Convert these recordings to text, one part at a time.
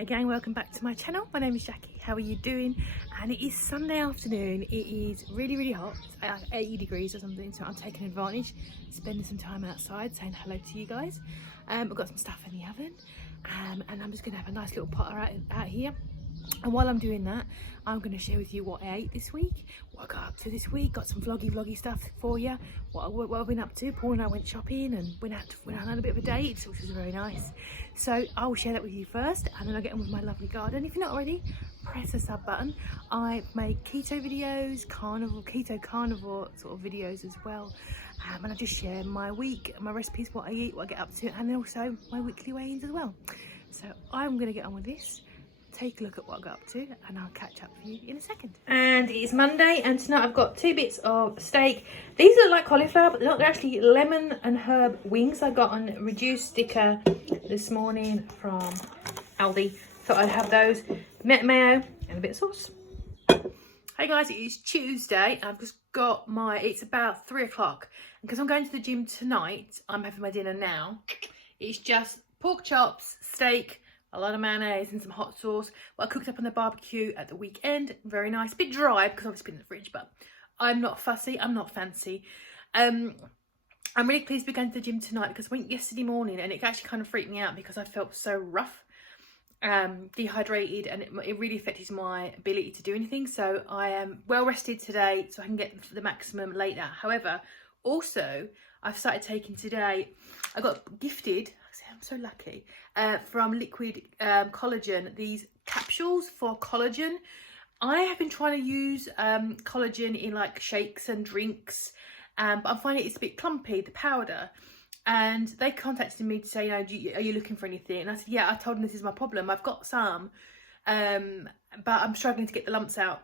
Hey gang, welcome back to my channel. My name is Jackie. How are you doing? And it is Sunday afternoon. It is really hot. It's like 80 degrees or something, so I'm taking advantage, spending some time outside, saying hello to you guys. I've got some stuff in the oven, and I'm just going to have a nice little potter out here. And while I'm doing that, I'm going to share with you what I ate this week, what I got up to this week. Got some vloggy stuff for you, what I've been up to. Paul and I went shopping and went out on a bit of a date, which was very nice. So I will share that with you first, and then I'll get on with my lovely garden. If you're not already, press the sub button. I make keto videos, keto carnivore sort of videos as well. And I just share my week, my recipes, what I eat, what I get up to, and also my weekly weigh-ins as well. So I'm going to get on with this, take a look at what I got up to, and I'll catch up with you in a second. And it's Monday, and tonight I've got 2 bits of steak. These look like cauliflower, but they're not. They're actually lemon and herb wings I got on reduced sticker this morning from Aldi. Thought I'd have those, mayo and a bit of sauce. Hey guys, it is Tuesday. I've just got it's about 3 o'clock, and because I'm going to the gym tonight, I'm having my dinner now. It's just pork chops, steak, a lot of mayonnaise and some hot sauce. Well, I cooked up on the barbecue at the weekend. Very nice. A bit dry because I've been in the fridge, but I'm not fussy. I'm not fancy. I'm really pleased to be going to the gym tonight because I went yesterday morning and it actually kind of freaked me out because I felt so rough, dehydrated, and it really affected my ability to do anything. So I am well rested today so I can get the maximum later. However, also I've started taking today, I got gifted, I'm so lucky, from Liquid Collagen, these capsules for collagen. I have been trying to use collagen in like shakes and drinks, but I'm finding it's a bit clumpy, the powder. And they contacted me to say, you know, are you looking for anything? And I said, yeah. I told them this is my problem. I've got some, but I'm struggling to get the lumps out.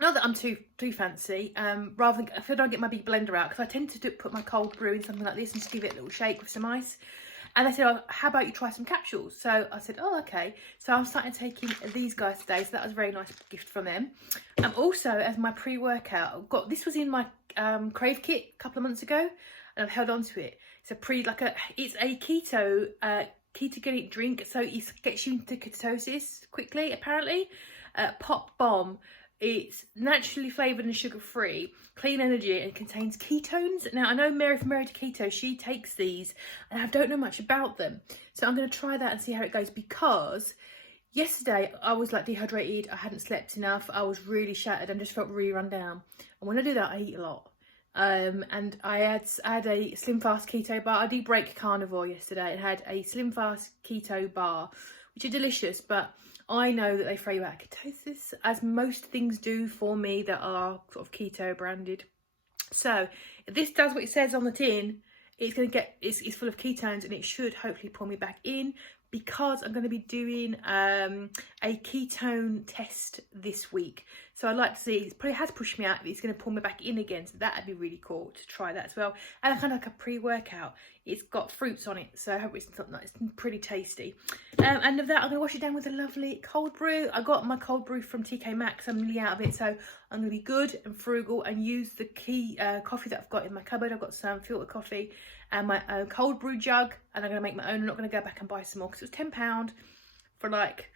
Not that I'm too fancy, rather than if I don't get my big blender out, because I tend to put my cold brew in something like this and just give it a little shake with some ice. And they said, oh, how about you try some capsules? So I said, oh, okay. So I'm starting taking these guys today. So that was a very nice gift from them. Also, as my pre-workout, this was in my KRAVE kit a couple of months ago, and I've held on to it. It's a ketogenic drink, so it gets you into ketosis quickly, apparently. Pop Bomb. It's naturally flavoured and sugar-free, clean energy, and contains ketones. Now, I know Mary from Married to Keto, she takes these, and I don't know much about them. So I'm going to try that and see how it goes, because yesterday I was like dehydrated, I hadn't slept enough, I was really shattered and just felt really run down. And when I do that, I eat a lot. And I had a Slim Fast Keto bar. I did break carnivore yesterday and had a Slim Fast Keto bar, which are delicious, but I know that they throw you out of ketosis, as most things do for me that are sort of keto branded. So if this does what it says on the tin, it's full of ketones, and it should hopefully pull me back in, because I'm going to be doing a ketone test this week. So I'd like to see, it probably has pushed me out, but it's going to pull me back in again. So that'd be really cool to try that as well. And kind of like a pre-workout. It's got fruits on it, so I hope it's pretty tasty. And of that, I'm going to wash it down with a lovely cold brew. I got my cold brew from TK Maxx. I'm nearly out of it, so I'm going to be good and frugal and use the coffee that I've got in my cupboard. I've got some filter coffee and my own cold brew jug, and I'm going to make my own. I'm not going to go back and buy some more because it was £10 for like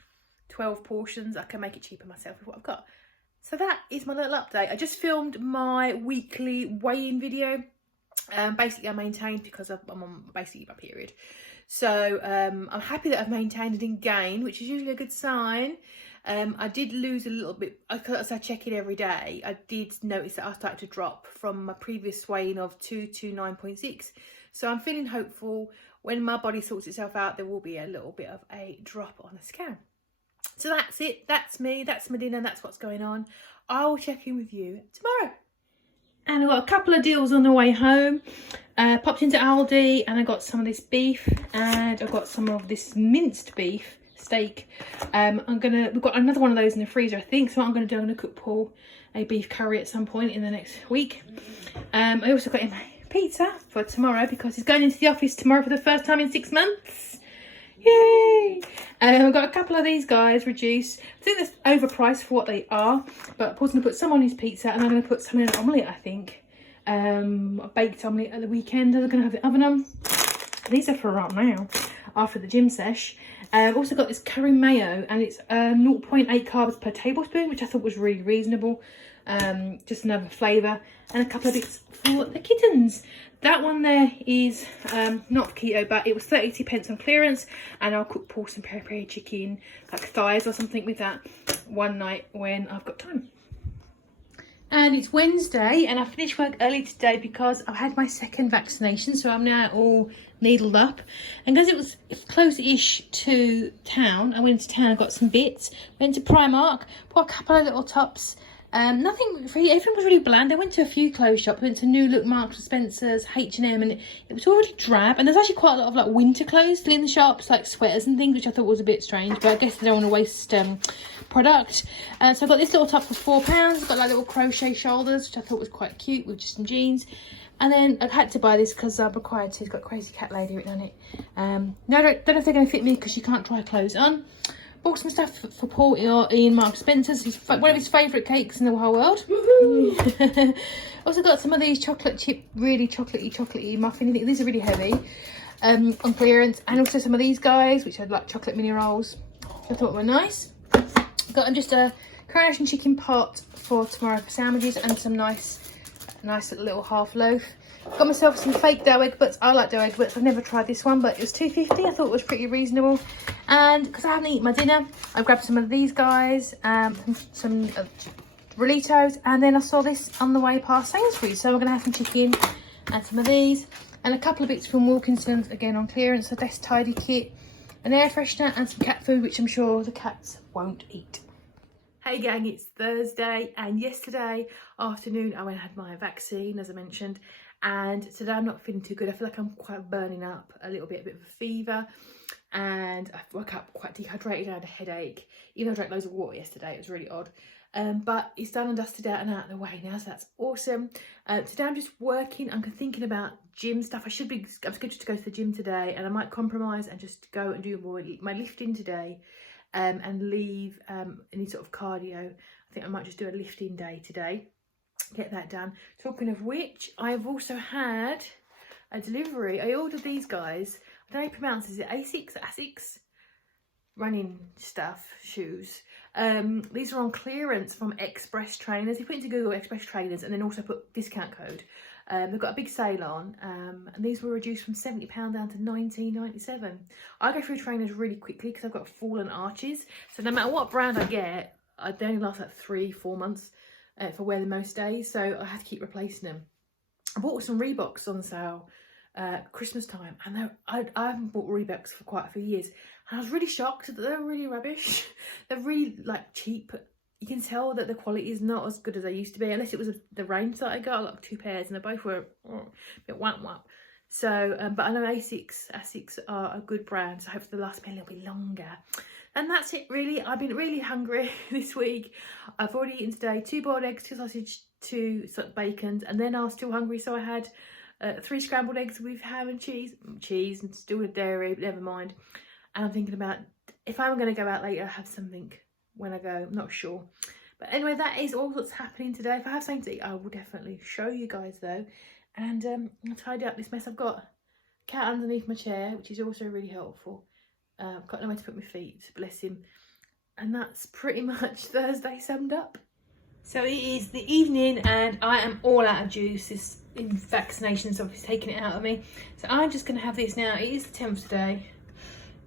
12 portions. I can make it cheaper myself with what I've got. So that is my little update. I just filmed my weekly weigh-in video. Basically I maintained because I'm on basically my period. So I'm happy that I've maintained and didn't gain, which is usually a good sign. I did lose a little bit, because I check it every day. I did notice that I started to drop from my previous weigh-in of 2 to 9.6. So I'm feeling hopeful when my body sorts itself out, there will be a little bit of a drop on the scale. So that's it. That's me. That's my dinner. That's what's going on. I will check in with you tomorrow. And I've got a couple of deals on the way home. Popped into Aldi and I got some of this beef, and I've got some of this minced beef steak. We've got another one of those in the freezer, I think. So what I'm going to do, I'm going to cook Paul a beef curry at some point in the next week. I also got him a pizza for tomorrow because he's going into the office tomorrow for the first time in 6 months. Yay! I've got a couple of these guys reduced. I think they're overpriced for what they are, but Paul's going to put some on his pizza, and I'm going to put some in an omelette, I think. A baked omelette at the weekend. I'm going to have the oven on. These are for right now. after the gym sesh. I've also got this curry mayo, and it's 0.8 carbs per tablespoon, which I thought was really reasonable. Just another flavour, and a couple of bits for the kittens. That one there is not keto, but it was 32p on clearance, and I'll cook pork and peppery chicken, like thighs or something with that one night when I've got time. And it's Wednesday, and I finished work early today because I've had my second vaccination, so I'm now all needled up. And because it was close-ish to town, I went to town, I got some bits, went to Primark, bought a couple of little tops. Nothing really, everything was really bland. I went to a few clothes shops, went to New Look, Marks and Spencer's, H&M, and it was all really drab. And there's actually quite a lot of like winter clothes still in the shops, like sweaters and things, which I thought was a bit strange, but I guess they don't want to waste product. So I got this little top for £4. I've got like little crochet shoulders, which I thought was quite cute, with just some jeans. And then I had to buy this because I'm required to. It's got Crazy Cat Lady written on it. No, I don't know if they're going to fit me because you can't try clothes on. Bought some stuff for Paul in Marks Spencer's. He's one of his favourite cakes in the whole world. Also got some of these chocolate chip, really chocolatey muffin. These are really heavy, on clearance. And also some of these guys, which are like chocolate mini rolls. I thought were nice. Got just a coronation chicken pot for tomorrow for sandwiches, and some nice little half loaf. Got myself some fake dough egg butts. I like dough egg butts. I've never tried this one, but it was £2.50. I thought it was pretty reasonable. And because I haven't eaten my dinner, I grabbed some of these guys, some Rolitos, and then I saw this on the way past Sainsbury's. So we're going to have some chicken and some of these, and a couple of bits from Wilkinson's, again on clearance, a desk tidy kit, an air freshener, and some cat food, which I'm sure the cats won't eat. Hey gang, it's Thursday, and yesterday afternoon I went and had my vaccine, as I mentioned, and today I'm not feeling too good. I feel like I'm quite burning up a little bit, a bit of a fever, and I woke up quite dehydrated. I had a headache, even though I drank loads of water yesterday. It was really odd, but it's done and dusted out and out of the way now, so that's awesome. Today I'm just working. I'm thinking about gym stuff. I'm scheduled to go to the gym today, and I might compromise and just go and do my lifting today. And leave any sort of cardio. I think I might just do a lifting day today, get that done. Talking of which, I've also had a delivery. I ordered these guys, I don't know how you pronounce it, is it Asics? Running stuff, shoes. These are on clearance from Express Trainers. You put into Google Express Trainers and then also put discount code. They've got a big sale on, and these were reduced from £70 down to £19.97. I go through trainers really quickly because I've got fallen arches, so no matter what brand I get, they only last like 3-4 months for wear them most days, so I have to keep replacing them. I bought some Reeboks on sale Christmas time, and I haven't bought Reeboks for quite a few years, and I was really shocked that they're really rubbish. They're really like cheap. You can tell that the quality is not as good as they used to be, unless it was the range that I got. I got 2 pairs and they both were a bit whap. So, but I know Asics are a good brand, so hopefully they'll last me a little bit longer. And that's it really. I've been really hungry this week. I've already eaten today 2 boiled eggs, 2 sausage, 2 bacons, and then I was still hungry, so I had 3 scrambled eggs with ham and cheese and still with dairy, but never mind. And I'm thinking about, if I'm going to go out later, I'll have something when I go, I'm not sure. But anyway, that is all that's happening today. If I have something to eat, I will definitely show you guys though. And I'll tidy up this mess. I've got a cat underneath my chair, which is also really helpful. I've got nowhere to put my feet, bless him. And that's pretty much Thursday summed up. So it is the evening and I am all out of juice. This vaccination stuff is taking it out of me. So I'm just going to have this now. It is the 10th today.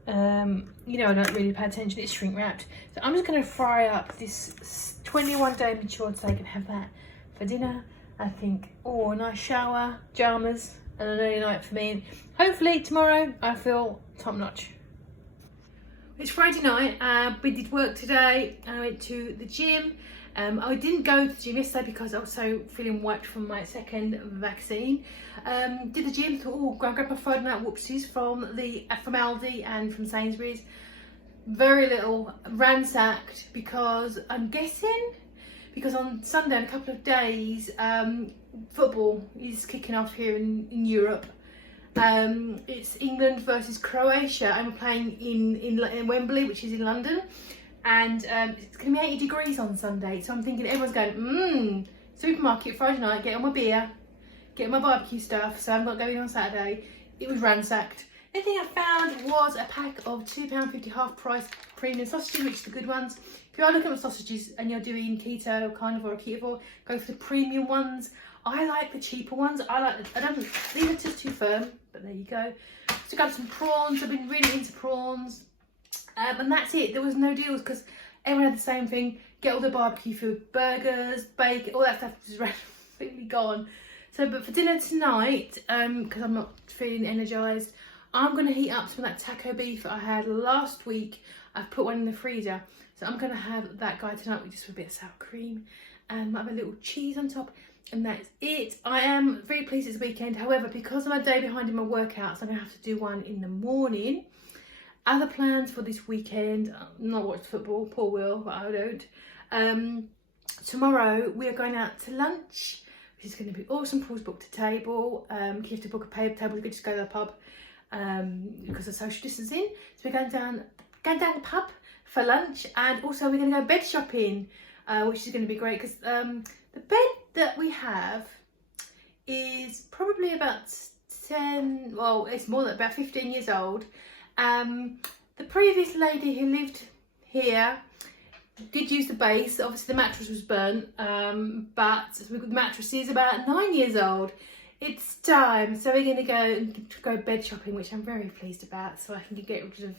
You know, I don't really pay attention, it's shrink wrapped. So I'm just going to fry up this 21-day matured steak and have that for dinner. I think, a nice shower, pyjamas, and an early night for me. Hopefully tomorrow I feel top notch. It's Friday night, we did work today and I went to the gym. I didn't go to the gym yesterday because I was so feeling wiped from my second vaccine. Did the gym, thought, go and grab my Friday night whoopsies from Aldi and from Sainsbury's. Very little, ransacked, because I'm guessing, because on Sunday in a couple of days, football is kicking off here in Europe. It's England versus Croatia, and we're playing in Wembley, which is in London. And it's going to be 80 degrees on Sunday, so I'm thinking everyone's going, supermarket Friday night, get on my beer, get on my barbecue stuff, so I'm not going on Saturday. It was ransacked. The thing I found was a pack of £2.50 half price premium sausages, which are the good ones. If you are looking at sausages and you're doing keto, carnivore or ketovore, go for the premium ones. I like the cheaper ones. I don't leave it just too firm, but there you go. So got some prawns. I've been really into prawns. And that's it. There was no deals because everyone had the same thing. Get all the barbecue food, burgers, bacon, all that stuff is completely gone. So, but for dinner tonight, because I'm not feeling energised, I'm going to heat up some of that taco beef I had last week. I've put one in the freezer. So I'm going to have that guy tonight with just a bit of sour cream and might have a little cheese on top. And that's it. I am very pleased it's weekend. However, because of my day behind in my workouts, I'm going to have to do one in the morning. Other plans for this weekend, not watch football, poor Will, but I don't. Tomorrow we are going out to lunch, which is going to be awesome. Paul's booked a table. You have to book a table, you could just go to the pub because of social distancing. So we're going down the pub for lunch, and also we're going to go bed shopping, which is going to be great because the bed that we have is probably about 10, well, it's more than about 15 years old. The previous lady who lived here did use the base. Obviously the mattress was burnt, but the mattress is about 9 years old. It's time, so we're going to go bed shopping, which I'm very pleased about, so I can get rid of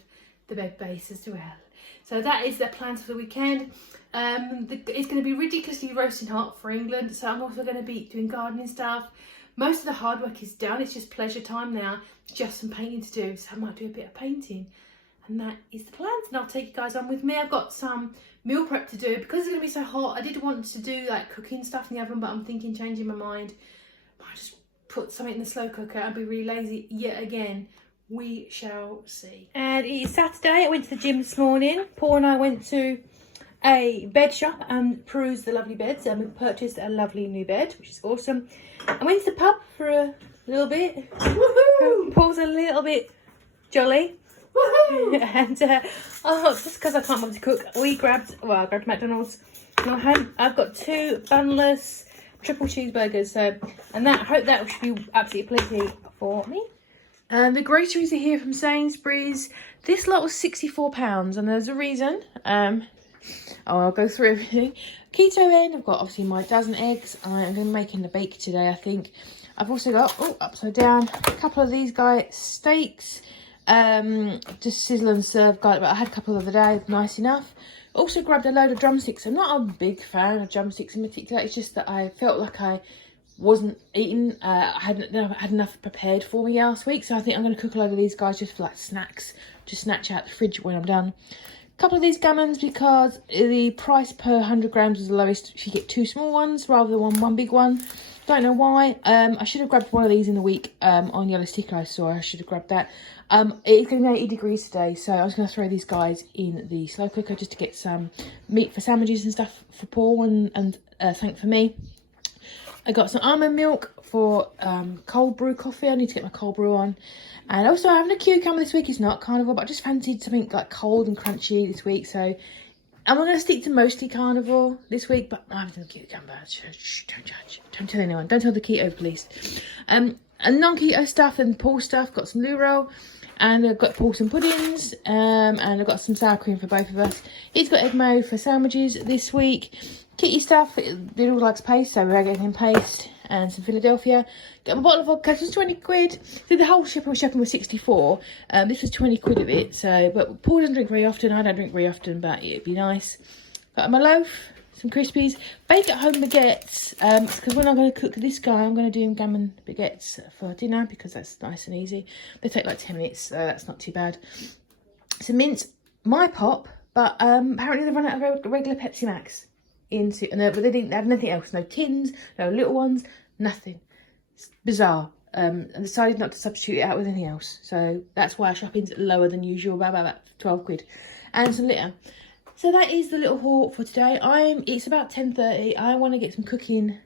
the bed base as well. So that is the plans for the weekend. It's going to be ridiculously roasting hot for England, so I'm also going to be doing gardening stuff. Most of the hard work is done. It's just pleasure time now. It's just some painting to do, so I might do a bit of painting. And that is the plans, and I'll take you guys on with me. I've got some meal prep to do because it's going to be so hot. I did want to do like cooking stuff in the oven, but I'm thinking changing my mind. I just put something in the slow cooker. I'll be really lazy yet again. We shall see. And it is Saturday. I went to the gym this morning. Paul and I went to a bed shop and perused the lovely beds, and we purchased a lovely new bed, which is awesome. I went to the pub for a little bit. Woohoo! Paul's a little bit jolly. Woohoo! And just because I can't want to cook, I grabbed McDonald's. And I've got 2 bunless triple cheeseburgers. So, and I hope that should be absolutely plenty for me. The groceries are here from Sainsbury's. This lot was £64, and there's a reason. I'll go through everything. Keto end, I've got obviously my dozen eggs. I'm going to be making the bake today, I think. I've also got, upside down, a couple of these guys steaks. Just sizzle and serve garlic, but I had a couple the other day, nice enough. Also grabbed a load of drumsticks. I'm not a big fan of drumsticks in particular. It's just that I felt like I wasn't eating. I hadn't had enough prepared for me last week, so I think I'm going to cook a load of these guys just for like snacks. Just snatch out the fridge when I'm done. A couple of these gammons because the price per 100 grams is the lowest if you get 2 small ones rather than one big one. Don't know why. I should have grabbed one of these in the week on yellow sticker I saw. I should have grabbed that. It's going to be 80 degrees today, so I was going to throw these guys in the slow cooker just to get some meat for sandwiches and stuff for Paul and thank for me. I got some almond milk for cold brew coffee. I need to get my cold brew on. And also having a cucumber this week. Is not carnivore, but I just fancied something like cold and crunchy this week. So I'm going to stick to mostly carnivore this week, but I'm having a cucumber. Shh, don't judge. Don't tell anyone. Don't tell the keto police. And non-keto stuff and Paul stuff. Got some loo roll. And I've got Paul some puddings. And I've got some sour cream for both of us. He's got egg mayo for sandwiches this week. Kitty stuff, Little likes paste, so we're getting him paste and some Philadelphia. Got my bottle of vodka, it was 20 quid. So the whole shopping was 64. This was 20 quid of it. So, but Paul doesn't drink very often. I don't drink very often, but it'd be nice. Got my loaf, some Crispies, bake at home baguettes. Because when I'm going to cook this guy, I'm going to do gammon baguettes for dinner because that's nice and easy. They take like 10 minutes, so that's not too bad. Some mince, my pop, but apparently they've run out of regular Pepsi Max. But they didn't have nothing else, no tins, no little ones, nothing. It's bizarre. And decided not to substitute it out with anything else, so that's why our shopping's lower than usual, by about 12 quid. And some litter. So that is the little haul for today. It's about 10:30. I want to get some cooking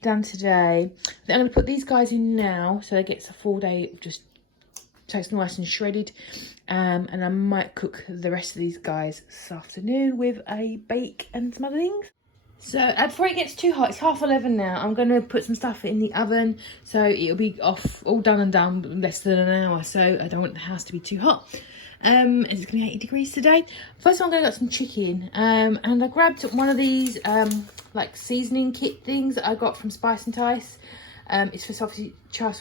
done today. I'm going to put these guys in now so they get a full day of just toast nice and shredded. And I might cook the rest of these guys this afternoon with a bake and some other things. So before it gets too hot, it's 11:30 now. I'm going to put some stuff in the oven, so it'll be off, all done and done in less than an hour. So I don't want the house to be too hot. It's going to be 80 degrees today. First, I'm going to get some chicken. And I grabbed one of these like seasoning kit things that I got from Spicentice. It's for obviously char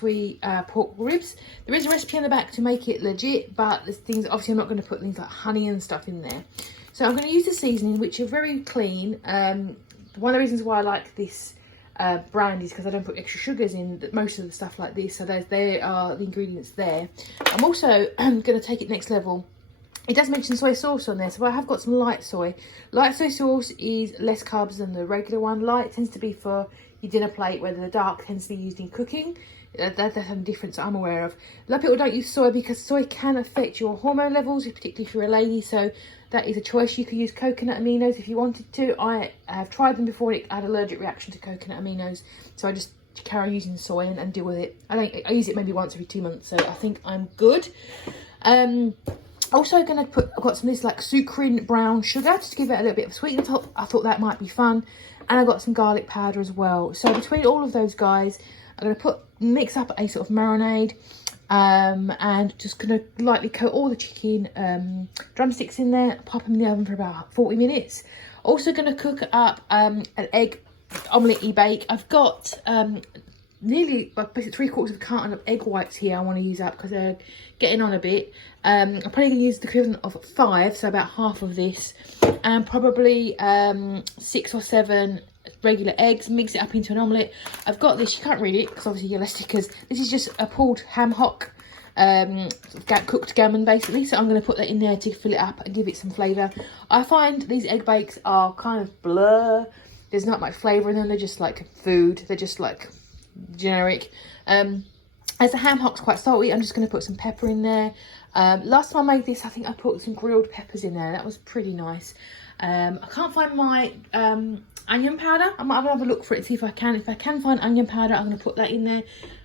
pork ribs. There is a recipe on the back to make it legit, but there's things obviously I'm not going to put things like honey and stuff in there. So I'm going to use the seasoning, which are very clean. One of the reasons why I like this brand is because I don't put extra sugars in most of the stuff like this. So there are the ingredients there. I'm also going to take it next level. It does mention soy sauce on there, so I have got some light soy. Light soy sauce is less carbs than the regular one. Light tends to be for your dinner plate, where the dark tends to be used in cooking. That's a difference I'm aware of. A lot of people don't use soy because soy can affect your hormone levels, particularly if you're a lady. So that is a choice. You could use coconut aminos if you wanted to. I have tried them before and I had an allergic reaction to coconut aminos. So I just carry on using soy and deal with it. I use it maybe once every 2 months, so I think I'm good. Also I've got some of this like sucrine brown sugar just to give it a little bit of sweetness. I thought that might be fun. And I got some garlic powder as well. So between all of those guys, I'm going to mix up a sort of marinade. And just going to lightly coat all the chicken drumsticks in there, pop them in the oven for about 40 minutes. Also going to cook up an egg omelette bake. I've got nearly basically 3/4 of a carton of egg whites here I want to use up because they're getting on a bit. I'm probably going to use the equivalent of 5, so about half of this, and probably 6 or 7 regular eggs. Mix it up into an omelette. I've got this, you can't read it because obviously you're less stickers. This is just a pulled ham hock, cooked gammon basically, so I'm going to put that in there to fill it up and give it some flavour. I find these egg bakes are kind of blur. There's not much flavour in them. They're just like food. They're just like generic. As the ham hock's quite salty, I'm just going to put some pepper in there. Last time I made this, I think I put some grilled peppers in there. That was pretty nice. I can't find my onion powder. I might have a look for it and see if I can. If I can find onion powder, I'm going to put that in there.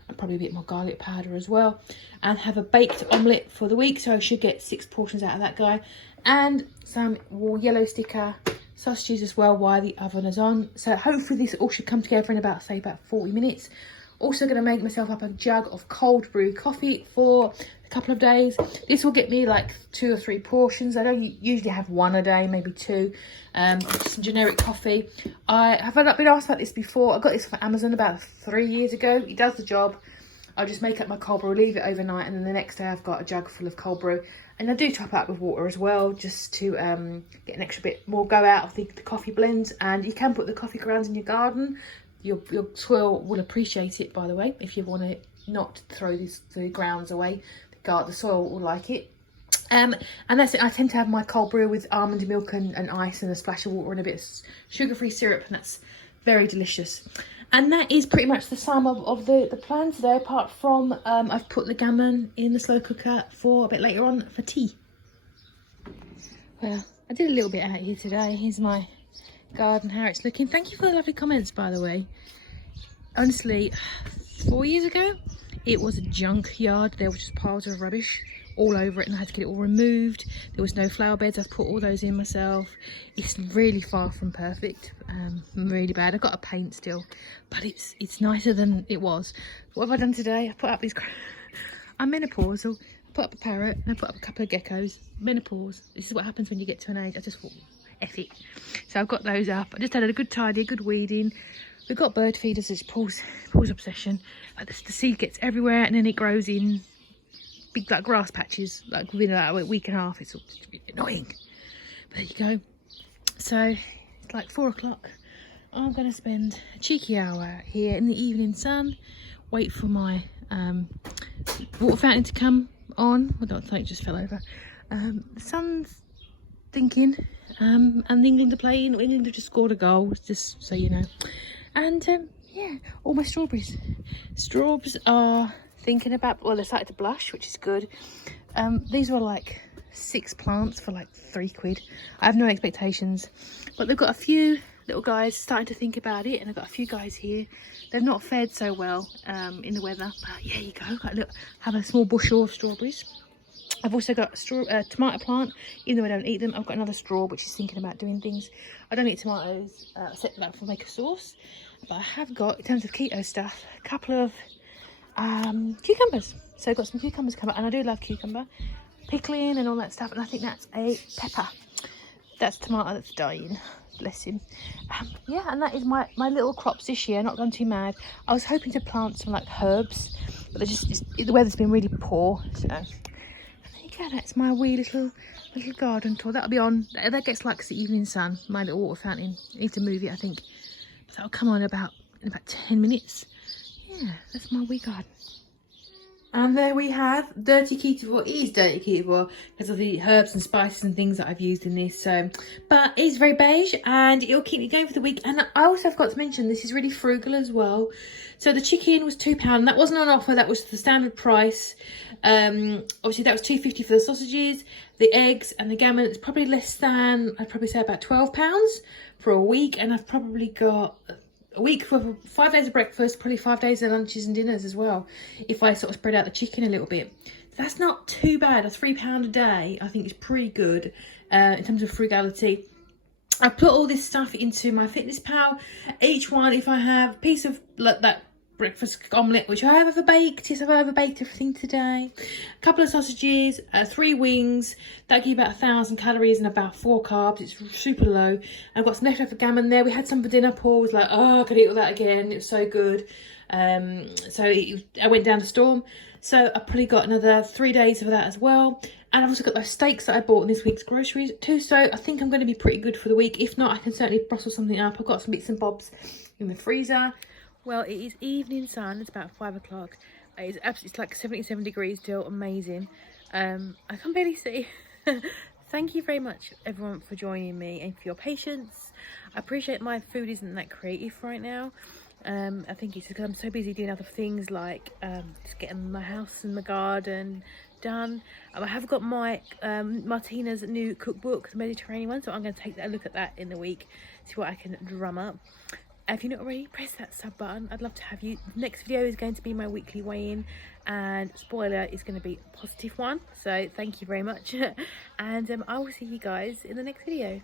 And probably a bit more garlic powder as well. And have a baked omelette for the week. So I should get 6 portions out of that guy. And some yellow sticker sausages as well while the oven is on. So hopefully this all should come together in about 40 minutes. Also going to make myself up a jug of cold brew coffee for a couple of days. This will get me like 2 or 3 portions. I don't usually have 1 a day, maybe 2. Some generic coffee. I have been asked about this before. I got this from Amazon about 3 years ago. It does the job. I'll just make up my cold brew, leave it overnight, and then the next day I've got a jug full of cold brew. And I do top it up with water as well, just to get an extra bit more go out of the coffee blends. And you can put the coffee grounds in your garden. Your soil will appreciate it, by the way, if you want to not throw the grounds away. The soil will like it. And that's it. I tend to have my cold brew with almond milk and ice and a splash of water and a bit of sugar-free syrup, and that's very delicious. And that is pretty much the sum of the plan today, apart from I've put the gammon in the slow cooker for a bit later on for tea. Well, I did a little bit out here today. Here's my garden, how it's looking. Thank you for the lovely comments, by the way. Honestly, 4 years ago, it was a junkyard. There was just piles of rubbish all over it and I had to get it all removed. There was no flower beds. I've put all those in myself. It's really far from perfect. Really bad. I've got to paint still, but it's nicer than it was. What have I done today? I put up these I'm menopausal. I put up a parrot and I put up a couple of geckos. Menopause. This is what happens when you get to an age. I just thought, F it. So I've got those up. I just had a good tidy, a good weeding. We've got bird feeders. It's Paul's obsession. Like the seed gets everywhere and then it grows in big like grass patches like within about a week and a half. It's annoying, but there you go. So it's like 4 o'clock. I'm going to spend a cheeky hour here in the evening sun, wait for my water fountain to come on. I don't think it just fell over. The sun's thinking and England are playing. England have just scored a goal, just so you know. And yeah, all my strawberries are thinking about, well, they're starting to blush, which is good. These were like 6 plants for like £3. I have no expectations, but they've got a few little guys starting to think about it, and I've got a few guys here. They've not fared so well in the weather, but yeah, you go. Look, have a small bushel of strawberries. I've also got a tomato plant, even though I don't eat them. I've got another straw which is thinking about doing things. I don't eat tomatoes, except that for make a sauce. But I have got, in terms of keto stuff, a couple of cucumbers. So I've got some cucumbers coming, and I do love cucumber. Pickling and all that stuff, and I think that's a pepper. That's tomato that's dying. Bless him. Yeah, and that is my little crops this year. Not gone too mad. I was hoping to plant some like herbs, but the weather's been really poor, so... Yeah, that's my wee little garden tour. That'll be on. That gets like the evening sun. My little water fountain. I need to move it, I think. So that'll come on in about 10 minutes. Yeah, that's my wee garden. And there we have dirty ketovore. It is dirty ketovore because of the herbs and spices and things that I've used in this. But it's very beige and it'll keep me going for the week. And I also forgot to mention this is really frugal as well. So the chicken was £2. That wasn't on offer. That was the standard price. Obviously that was $2.50 for the sausages, the eggs and the gammon. It's probably less than, I'd probably say about £12 for a week. And I've probably got a week for 5 days of breakfast, probably 5 days of lunches and dinners as well, if I sort of spread out the chicken a little bit. That's not too bad. A £3 a day I think is pretty good in terms of frugality. I put all this stuff into my Fitness Pal. Each one, if I have a piece of like that breakfast omelette, which I have overbaked. Yes, I've overbaked everything today. A couple of sausages, 3 wings. That give you about 1,000 calories and about 4 carbs. It's super low. I've got some leftover gammon there. We had some for dinner. Paul was like, oh, I could eat all that again. It was so good. I went down to Storm. So I probably got another 3 days of that as well. And I've also got those steaks that I bought in this week's groceries too. So I think I'm going to be pretty good for the week. If not, I can certainly bustle something up. I've got some bits and bobs in the freezer. Well, it is evening sun. It's about 5 o'clock. It's absolutely, it's like 77 degrees still. Amazing. I can barely see. Thank you very much, everyone, for joining me and for your patience. I appreciate my food isn't that creative right now. I think it's because I'm so busy doing other things like just getting my house and my garden done. I have got my Martina's new cookbook, the Mediterranean one, so I'm going to take a look at that in the week, see what I can drum up. If you're not already, press that sub button. I'd love to have you. Next video is going to be my weekly weigh-in, and spoiler, is going to be a positive one. So thank you very much, and I will see you guys in the next video.